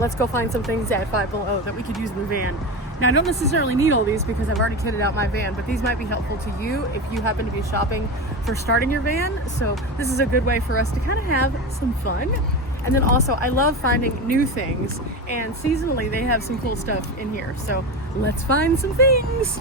Let's go find some things at Five Below that we could use in the van. Now, I don't necessarily need all these because I've already kitted out my van, but these might be helpful to you if you happen to be shopping for starting your van. So this is a good way for us to kind of have some fun. And then also, I love finding new things, and seasonally they have some cool stuff in here. So let's find some things.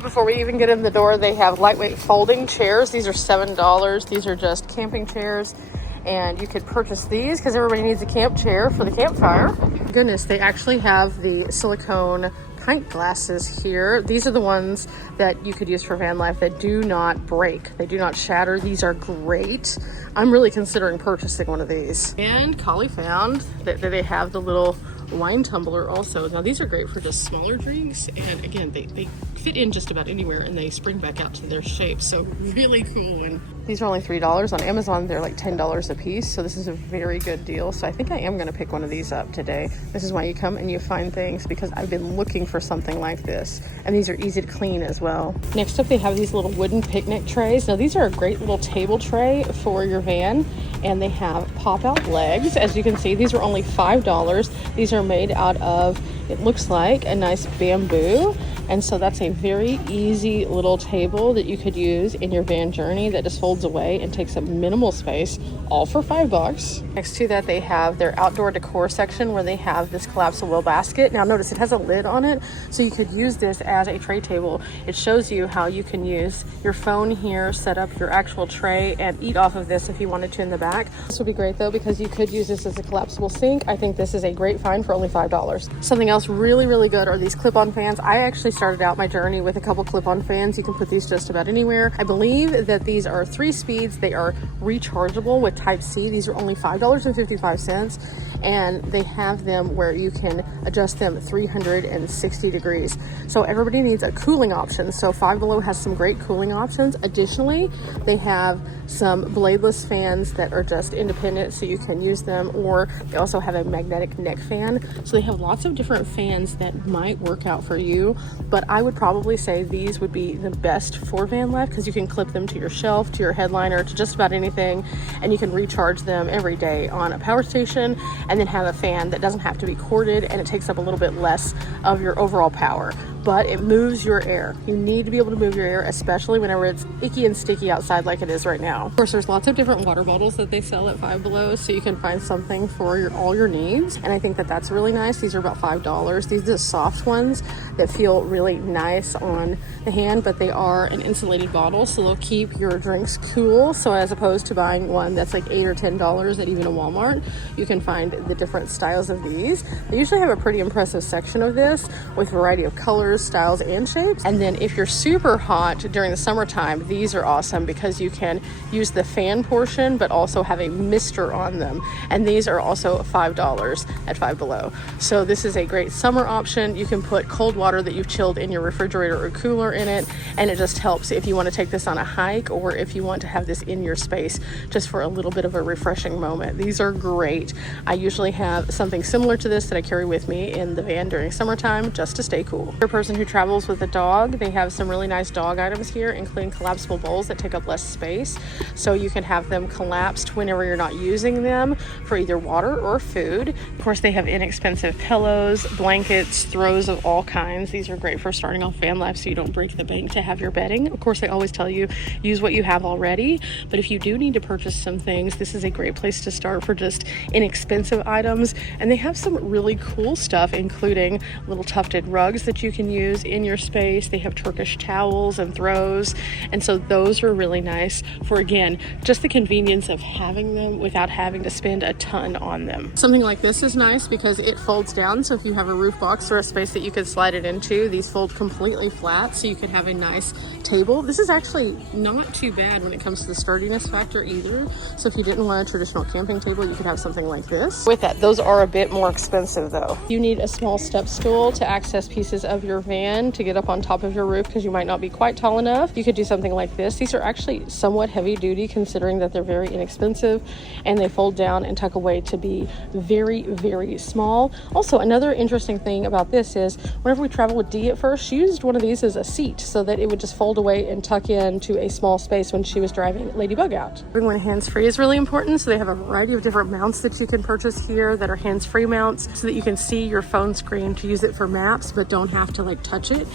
Before we even get in the door, they have lightweight folding chairs. These are $7. These are just camping chairs. And you could purchase these because everybody needs a camp chair for the campfire. Goodness, they actually have the silicone pint glasses here. These are the ones that you could use for van life that do not break. They do not shatter. These are great. I'm really considering purchasing one of these. And Collie found that they have the little wine tumbler also. Now these are great for just smaller drinks, and again they fit in just about anywhere and they spring back out to their shape, so really cool one. These are only $3 on Amazon. They're like $10 a piece, so this is a very good deal. So I think I am going to pick one of these up today. This is why you come and you find things, because I've been looking for something like this, and these are easy to clean as well. Next up, they have these little wooden picnic trays. Now these are a great little table tray for your van, and they have pop-out legs. As you can see, these are only $5. These are made out of, it looks like, a nice bamboo. And so that's a very easy little table that you could use in your van journey that just folds away and takes up minimal space, all for $5. Next to that, they have their outdoor decor section where they have this collapsible basket. Now notice it has a lid on it, so you could use this as a tray table. It shows you how you can use your phone here, set up your actual tray, and eat off of this if you wanted to in the back. This would be great though, because you could use this as a collapsible sink. I think this is a great find for only $5. Something else really, really good are these clip-on fans. I actually started out my journey with a couple clip-on fans. You can put these just about anywhere. I believe that these are 3 speeds. They are rechargeable with Type-C. These are only $5.55, and they have them where you can adjust them 360 degrees. So everybody needs a cooling option. So Five Below has some great cooling options. Additionally, they have some bladeless fans that are just independent, so you can use them, or they also have a magnetic neck fan. So they have lots of different fans that might work out for you, but I would probably say these would be the best for van life because you can clip them to your shelf, to your headliner, to just about anything, and you can recharge them every day on a power station, and then have a fan that doesn't have to be corded, and it takes up a little bit less of your overall power, but it moves your air. You need to be able to move your air, especially whenever it's icky and sticky outside like it is right now. Of course, there's lots of different water bottles that they sell at Five Below, so you can find something for all your needs, and I think that that's really nice. These are about $5. These are the soft ones that feel really nice on the hand, but they are an insulated bottle, so they'll keep your drinks cool. So as opposed to buying one that's like $8 or $10 at even a Walmart, you can find the different styles of these. They usually have a pretty impressive section of this with a variety of colors, styles, and shapes. And then if you're super hot during the summertime, these are awesome because you can use the fan portion but also have a mister on them, and these are also $5 at Five Below. So this is a great summer option. You can put cold water that you've chilled in your refrigerator or cooler in it, and it just helps if you want to take this on a hike, or if you want to have this in your space just for a little bit of a refreshing moment. These are great. I usually have something similar to this that I carry with me in the van during summertime just to stay cool. For a person who travels with a dog, they have some really nice dog items here, including collapsible bowls that take up less space, so you can have them collapsed whenever you're not using them for either water or food. Of course, they have inexpensive pillows, blankets, throws of all kinds. These are great for starting off van life so you don't break the bank to have your bedding. Of course, they always tell you use what you have already, but if you do need to purchase some things, this is a great place to start for just inexpensive items. And they have some really cool stuff, including little tufted rugs that you can use in your space. They have Turkish towels and throws, and so those are really nice for, again, just the convenience of having them without having to spend a ton on them. Something like this is nice because it folds down, so if you have a roof box or a space that you could slide it into, these fold completely flat, so you can have a nice table. This is actually not too bad when it comes to the sturdiness factor either, so if you didn't want a traditional camping table, you could have something like this. With that, those are a bit more expensive though. You need a small step stool to access pieces of your your van to get up on top of your roof because you might not be quite tall enough, you could do something like this. These are actually somewhat heavy duty considering that they're very inexpensive, and they fold down and tuck away to be very, very small. Also, another interesting thing about this is whenever we travel with Dee at first, she used one of these as a seat so that it would just fold away and tuck into a small space when she was driving Ladybug out. Everyone hands-free is really important, so they have a variety of different mounts that you can purchase here that are hands-free mounts so that you can see your phone screen to use it for maps but don't have to like touch it.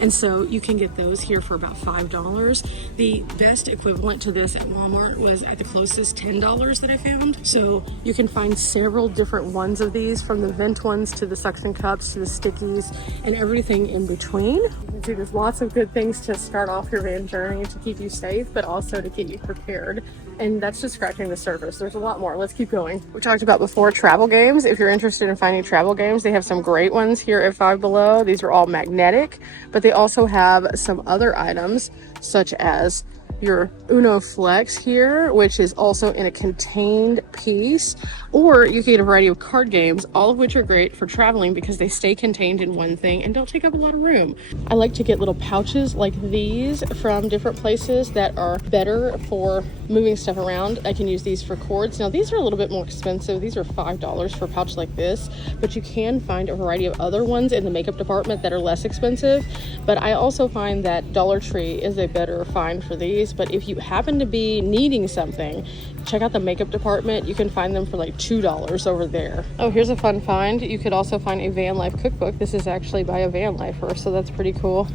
And so you can get those here for about $5. The best equivalent to this at Walmart was at the closest $10 that I found. So you can find several different ones of these, from the vent ones to the suction cups to the stickies and everything in between. You can see there's lots of good things to start off your van journey to keep you safe, but also to get you prepared. And that's just scratching the surface. There's a lot more. Let's keep going. We talked about before travel games. If you're interested in finding travel games, they have some great ones here at Five Below. These are all magnetic, but they also have some other items such as your Uno Flex here, which is also in a contained piece, or you can get a variety of card games, all of which are great for traveling because they stay contained in one thing and don't take up a lot of room. I like to get little pouches like these from different places that are better for moving stuff around. I can use these for cords. Now these are a little bit more expensive. These are $5 for a pouch like this, but you can find a variety of other ones in the makeup department that are less expensive. But I also find that Dollar Tree is a better find for these. But if you happen to be needing something, check out the makeup department. You can find them for like $2 over there. Oh, here's a fun find. You could also find a VANLIFE cookbook. This is actually by a VANLIFer, so that's pretty cool.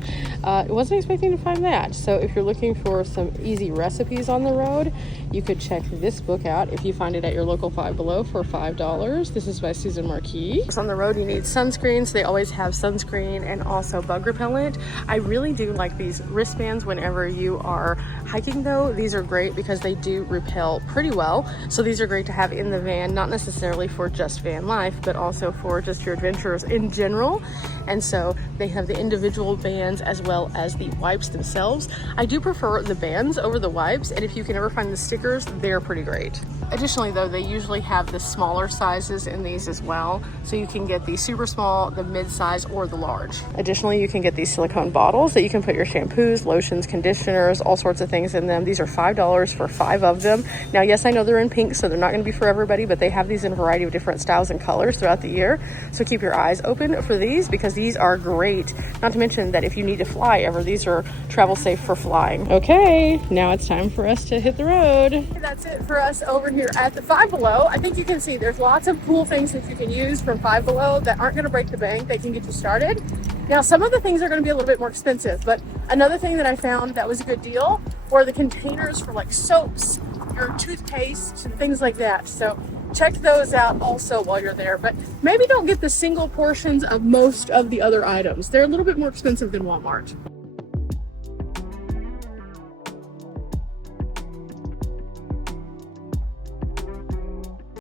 I wasn't expecting to find that. So if you're looking for some easy recipes on the road, you could check this book out if you find it at your local Five Below for $5. This is by Susan Marquis. On the road, you need sunscreen, so they always have sunscreen and also bug repellent. I really do like these wristbands whenever you are hiking though. These are great because they do repel pretty well. So these are great to have in the van, not necessarily for just van life, but also for just your adventures in general. And so they have the individual bands as well as the wipes themselves. I do prefer the bands over the wipes, and if you can ever find the stickers, they're pretty great. Additionally though, they usually have the smaller sizes in these as well. So you can get the super small, the mid-size, or the large. Additionally, you can get these silicone bottles that you can put your shampoos, lotions, conditioners, all sorts of things in them. These are $5 for 5 of them. Now, yes, I know they're in pink, so they're not going to be for everybody, but they have these in a variety of different styles and colors throughout the year. So keep your eyes open for these because these are great. Not to mention that if you need to fly ever, these are travel safe for flying. Okay, now it's time for us to hit the road. That's it for us over here at the Five Below. I think you can see there's lots of cool things that you can use from Five Below that aren't going to break the bank. They can get you started. Now, some of the things are going to be a little bit more expensive, but another thing that I found that was a good deal were the containers for like soaps, your toothpaste, and things like that. So check those out also while you're there, but maybe don't get the single portions of most of the other items. They're a little bit more expensive than Walmart.